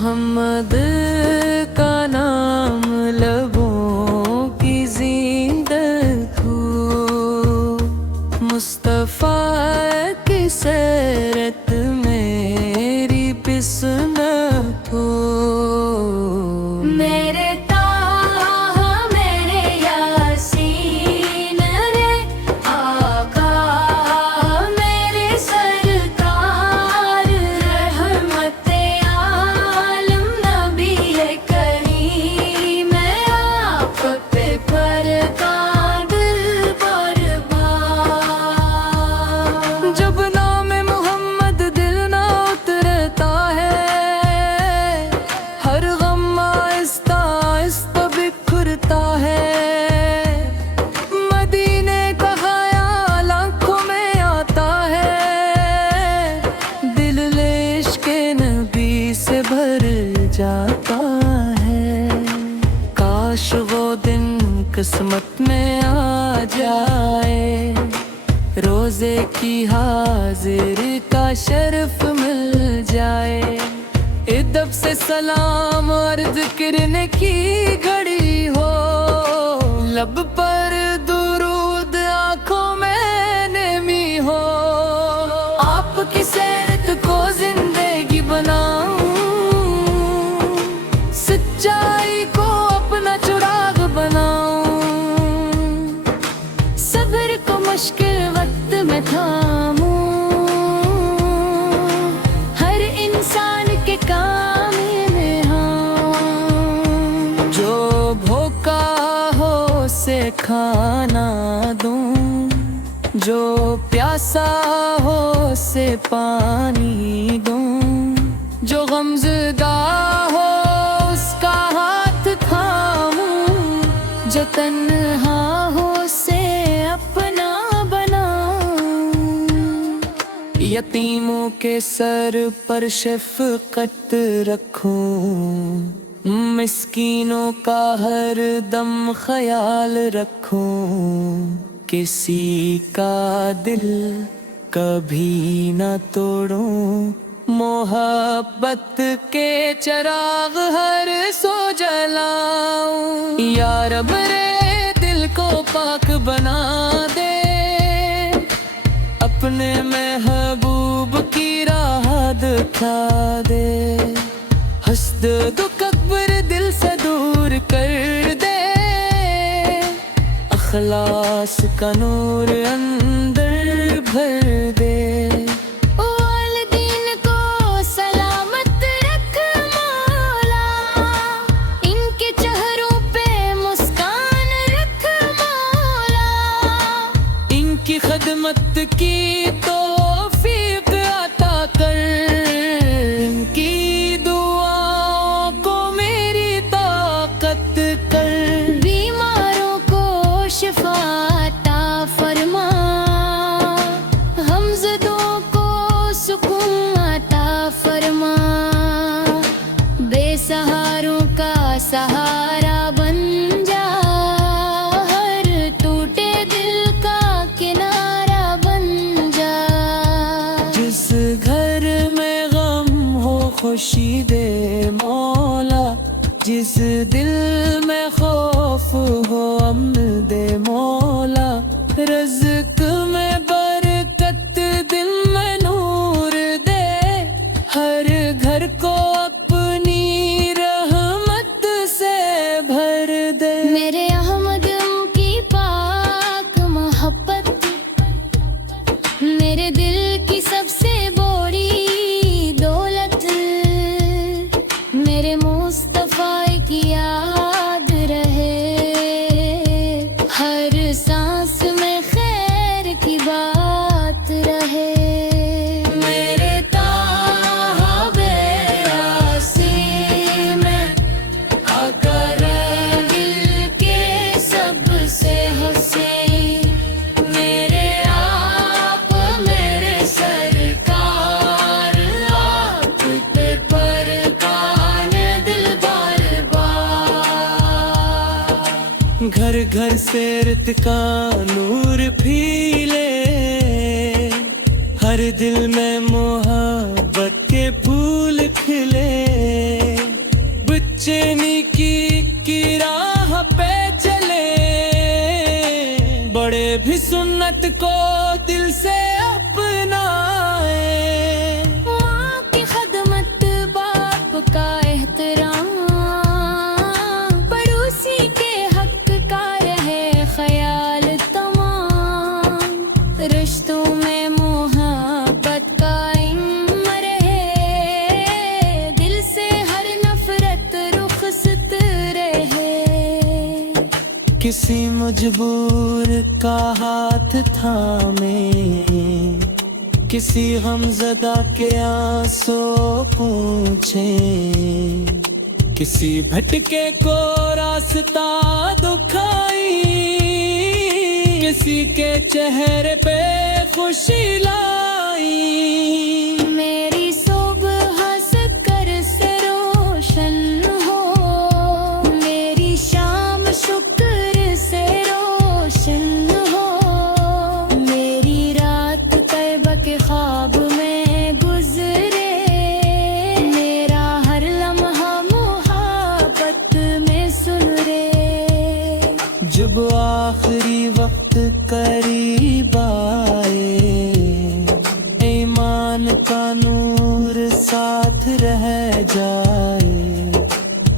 मोहम्मद का नाम लबों की ज़ीनत हो, मुस्तफ़ा की सैरत मेरी बिस्मत हो। मेरे ताहा मेरे यासीन रे आका मेरे सरकार, रहमते आलम नबी करीम आप पे फरकाद बरबाद। जब नाम मोहम्मद दिल ना उतरता है, हर गम आहिस्ता आहिस्ता बिखरता है। मदीने का ख्याल आँखों में आता है, दिल इश्क़ नबी से भर जाता है। काश वो दिन किस्मत में आ जाए, रोज़े की हाजिर का शर्फ मिल जाए। इदब से सलाम अर्ज करने की घड़ी हो, लब पर दुरूद आँखों में नेमी हो। आपकी सीरत को जिंदगी बनाऊं, सच्चाई को अपना चिराग बनाऊं, सब्र को मुश्किल वक्त में थामूं, हर इंसान के काम में हाँ। जो भूखा हो उसे खाना दूं, जो प्यासा हो उसे पानी दूं, जो गमज़दा हो उसका हाथ थामूं, जो तन्हा हो उसे अपना बनाऊं। यतीमों के सर पर शफ़क़त रखूं, मिस्कीनों का हर दम ख्याल रखूं। किसी का दिल कभी न तोड़ूं, मोहब्बत के चिराग हर सो जलाऊं। या रब रे दिल को पाक बना दे, अपने महबूब की राह दिखा दे। हस्द दुकब्र दिल से दूर कर दे, अखलास का नूर अंदर भर दे। वालिदीन को सलामत रख मौला, इनके चेहरों पे मुस्कान रख मौला, इनकी खदमत की तौफीक अता कर, इनकी दुआओं को मेरी ताकत कर। बीमारों को शिफा अता फरमा, हमज़दों को सुकून अता फरमा, बेसहारों का सहारा बन जा, हर टूटे दिल का किनारा बन जा। जिस घर में गम हो खुशी दे मौला, जिस दिल में खौफ हो अमन दे मौला। रज़्क़ में बरकत दिल में नूर दे, हर घर को अपनी रहमत से भर दे। मेरे अहमद की पाक मोहब्बत मेरे दिल की सबसे बड़ी दौलत, मेरे मुस्तफ़ा की याद रहे, हर सांस में खैर की बात रहे। मेरे ताहा बेयासी में आकर दिल के सबसे हुसैन, मेरे आप मेरे सरकार, आप पे फरकान दिल बरबाद। घर घर से रित का नूर फीले, हर दिल में मोहब्बत के फूल खिले। बेचैनी की राह पे चले, बड़े भी सुन्नत को दिल से अपनाए। माँ की खदमत, बाप का एहतराम, पड़ोसी के हक का रहे ख्याल तमाम। रिश्तों में मोहब्बत कायम रहे, दिल से हर नफरत रुखसत रहे। किसी मजबूर का हाथ थामे, किसी गमज़दा के आंसू पूछे, किसी भटके को रास्ता दिखाई, किसी के चेहरे पे खुशी लाई। मेरी सुबह शक्कर से रोशन हो, मेरी शाम शुक्र से रोशन हो, मेरी रात तैबा के ख्वाब में गुजरे, मेरा हर लम्हा मोहब्बत में सुनरे। जब आखिरी वक्त करीब आए, ईमान का नूर साथ रह जाए,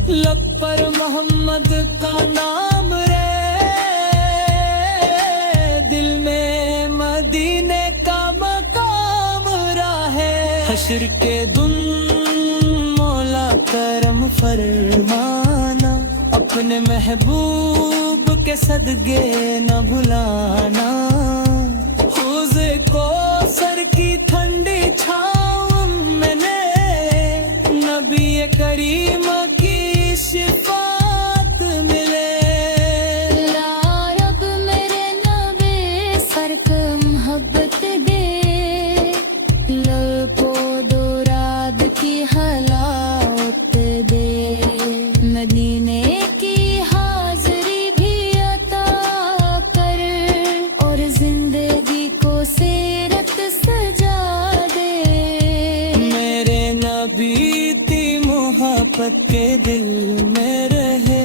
लब पर मोहम्मद का नाम रहे, दिल में मदीने का मकाम रहे। हश्र के दिन मौला करम फरमाना, अपने महबूब के सदके न भुलाना। हौज़े को सर की ठंडी छाँव मैंने नबी करीम की शिफात मिले। या रब मेरे नबी सर को मोहब्बत दे, लको दो रात की हलावत दे, मदीने की हाज़री भी अता कर, और जिंदगी को सीरत सजा दे। मेरे नबी की मोहब्बत के दिल में रहे,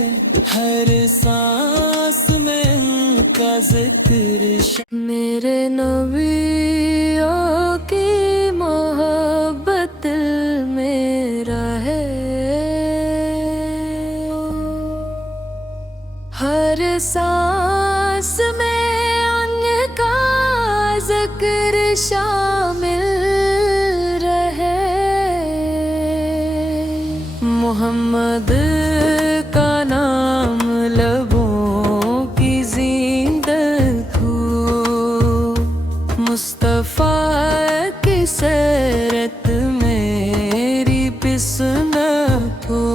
हर सांस में उनका जिक्र। मेरे नबी की मोहब्बत दिल में रहे, हर सांस में उनका जिक्र शामिल रहे। मोहम्मद का नाम लबों की ज़ीनत हो, मुस्तफ़ा की सीरत मेरी बिस्मत हो।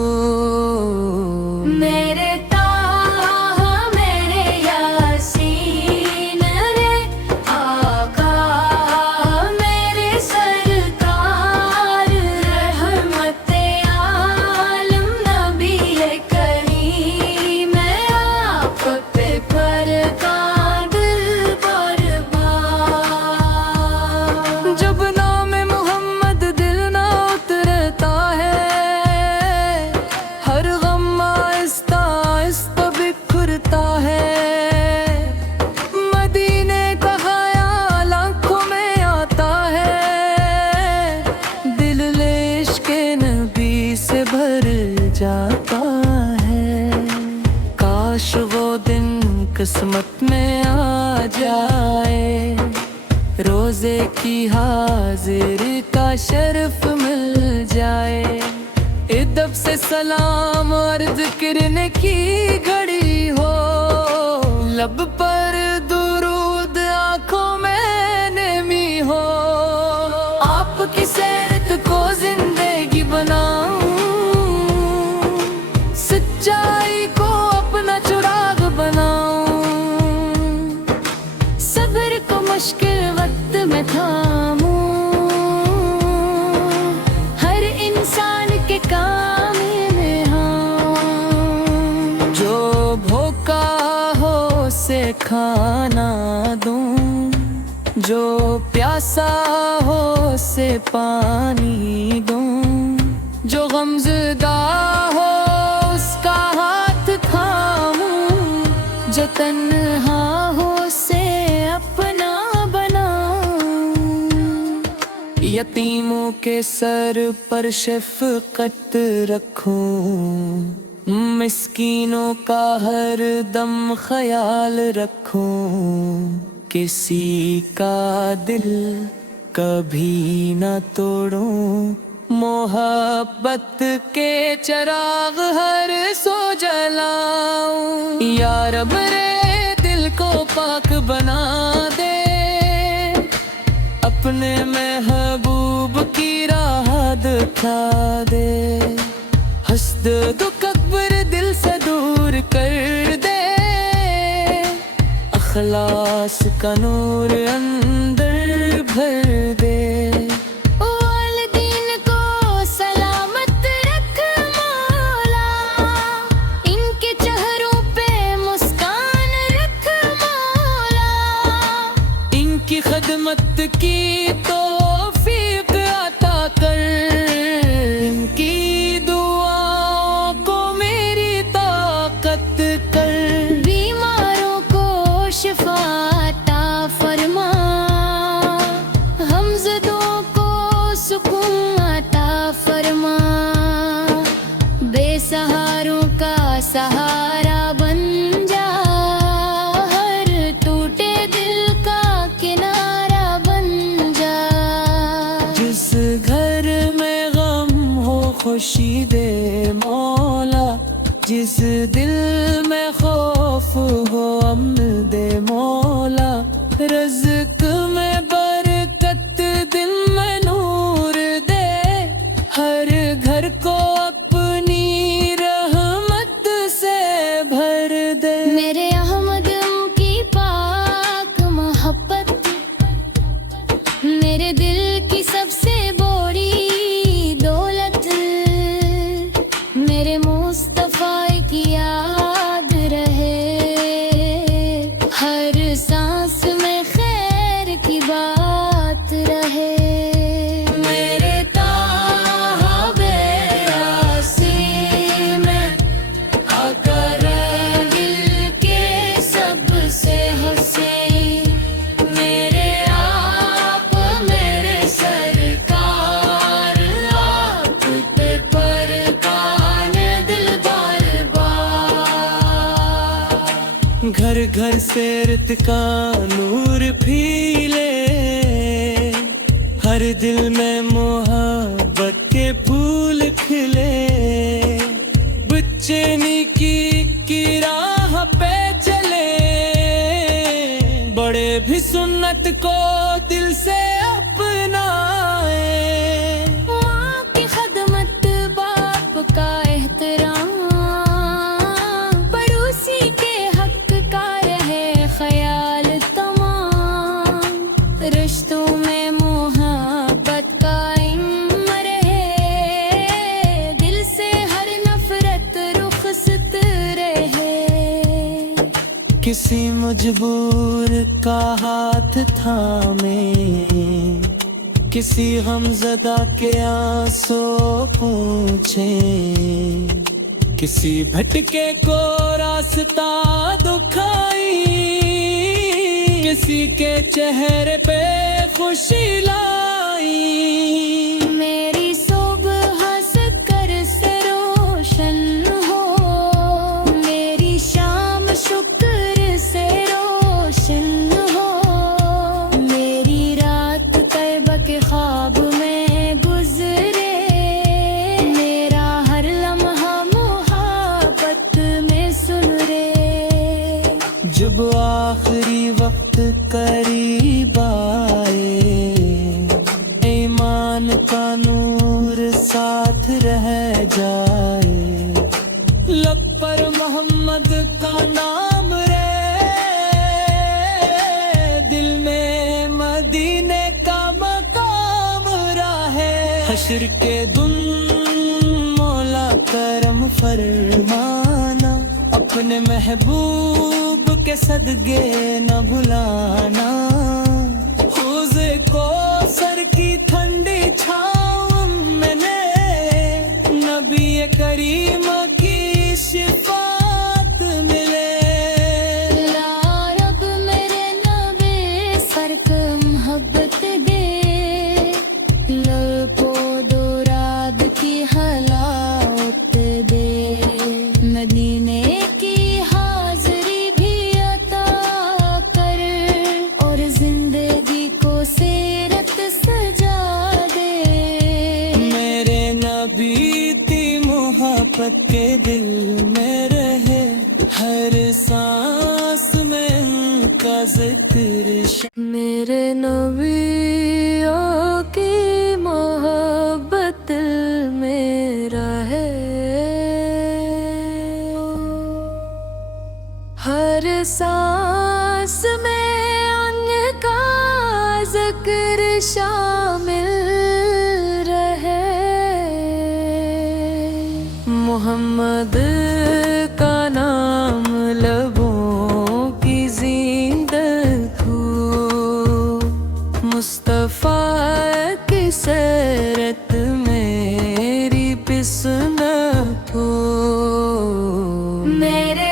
मेरे ताहा मेरे यासीन रे आका, मेरे सरकार रहमते आलम नबी करीम, आप पे फरमान दिल बर्बाद। जब नाम मोहम्मद दिल ना उतरता है, हर गम आहिस्ता आहिस्ता बिखरता है। मदीने का ख्याल आँखों में आता है, दिल इश्क़ नबी से भर जाता है। काश वो दिन किस्मत में आ जाए, रोज़े की हाजिर का शर्फ मिल जाए। इदब से सलाम अर्ज करने की घड़ी हो, लब पर दुरूद आँखों में नमी हो। आपकी सीरत को जिंदगी बनाऊं, सच्चाई को अपना चिराग बनाऊं, सब्र को मुश्किल वक्त में थामूं, हर इंसान के काम में हाँ। जो भूखा हो उसे खाना दूं, जो प्यासा हो उसे पानी दूं, जो गमज़दा हो तन्हा हो से अपना बनाऊं, यतीमों के सर पर शफ़क़त रखूं, मिस्कीनों का हर दम ख्याल रखूं, किसी का दिल कभी न तोड़ूं, मोहब्बत के चिराग हर सो जलाऊं। या रब रे दिल को पाक बना दे, अपने महबूब की राह दिखा दे, हस्द दुकब्र दिल से दूर कर दे, अखलास का नूर अंदर भर दे। वालिदीन को सलामत रख मौला, इनके चेहरों पे मुस्कान रख मौला, इनकी खदमत की तौफीक अता कर, इनकी दुआओं को मेरी ताकत कर, बीमारों को शिफा अता फरमा, हमज़दों को सुकून अता फरमा, बेसहारों का सहारा बन जा, हर टूटे दिल का किनारा बन जा। जिस घर में गम हो खुशी दे मौला, जिस दिल में खौफ हो अमन दे मौला, रज़्क़ में बरकत दिल में नूर दे, हर घर को अपनी रहमत से भर दे। मेरे अहमद की पाक मोहब्बत मेरे दिल की सबसे बड़ी दौलत, मेरे मुस्तफ़ा की याद रहे, हर सांस में खैर की बात रहे, मेरे ताहा बेयासी में आकर दिल के सबसे हंसे, मेरे आप मेरे सरकार, आप पे परकाने दिल बार बार। घर घर से रित का नूर फीले, हर दिल में मोहब्बत के फूल खिले, बच्चे की राह पे चले, बड़े भी सुन्नत को दिल से अपनाए, माँ की खदमत बाप का एहतराम, पड़ोसी के हक का रहे ख्याल तमाम, रिश्तों में मोहब्बत कायम रहे, दिल से हर नफरत रुखसत रहे, किसी मजबूर का हाथ थामे, किसी गमज़दा के आंसू पूछे, किसी भटके को रास्ता दुखाई, किसी के चेहरे पे खुशी लाई, मेरी सुबह शक्कर से रोशन हो, मेरी शाम शुक्र से रोशन हो, मेरी रात तैबा के ख्वाब में गुजरे, मेरा हर लम्हा मोहब्बत में सुन रे, जब आखिरी वक्त करीब आए, ईमान का नूर साथ रह जाए, लब पर मोहम्मद का नाम रे, दिल में मदीने का मकाम रहे, हश्र के दिन मौला करम फरमाना, अपने महबूब के सदके न भुलाना, हौज़े को सर की ठंडी छाँव मैंने नबी करीम की शिफात मिले। मोहब्बत के दिल में रहे, हर सांस में उनका जिक्र। मेरे नबियों की मोहब्बत दिल में रहे, हर सांस में उनका जिक्र शामिल रहे। मोहम्मद का नाम लबों की ज़ीनत हो, मुस्तफ़ा की सीरत मेरी पिसनत हो। मेरे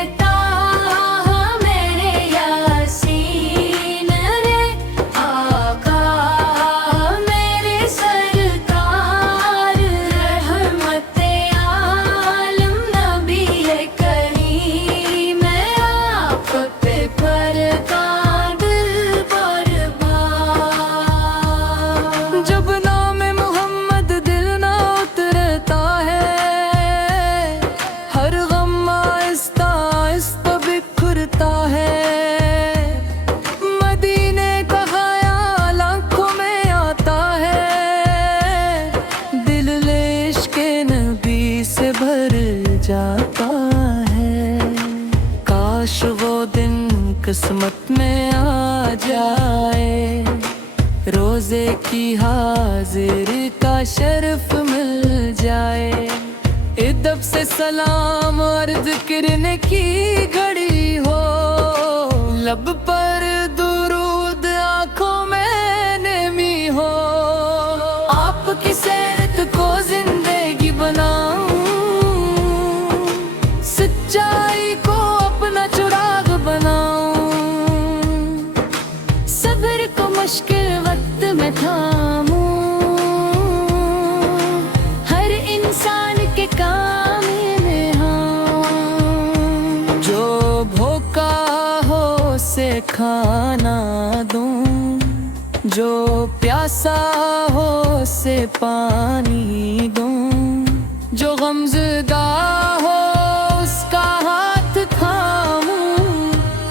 जाता है, काश वो दिन किस्मत में आ जाए, रोजे की हाजिर का शर्फ मिल जाए। इदब से सलाम और जिक्र की घड़ी हो, लब पर दुरूद आंखों में नमी हो। आपकी सीरत को जिंदगी बनाऊं, सच्चाई को अपना चिराग बनाऊं, सब्र को मुश्किल वक्त में थामूं, हर इंसान के काम में आऊं। जो भूखा हो उसे खाना दूं, जो प्यासा हो उसे पानी दूं, जो गमज़दा हो उसका हाथ थामूं,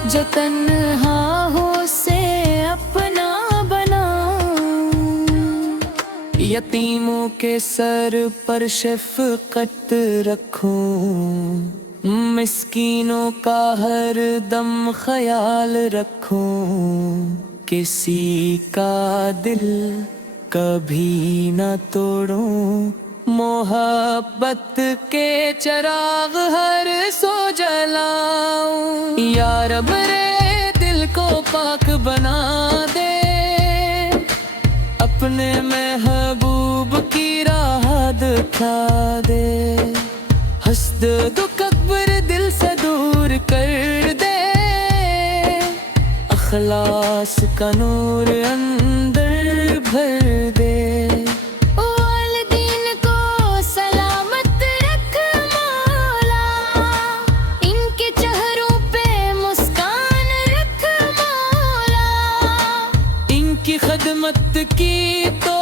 जो तन्हा हो उसे अपना बनाऊं। यतीमों के सर पर शफ़क़त रखूं, मिस्कीनों का हर दम ख्याल रखूं, किसी का दिल कभी न तोड़ूं, मोहब्बत के चिराग हर सो जलाऊं। या रब रे दिल को पाक बना दे, अपने महबूब की राह दिखा दे, हस्द दुकब्र दिल से दूर कर दे, अखलास का नूर अंदर भर दे। वालिदीन को सलामत रख मौला, इनके चेहरों पे मुस्कान रख मौला, इनकी खदमत की तो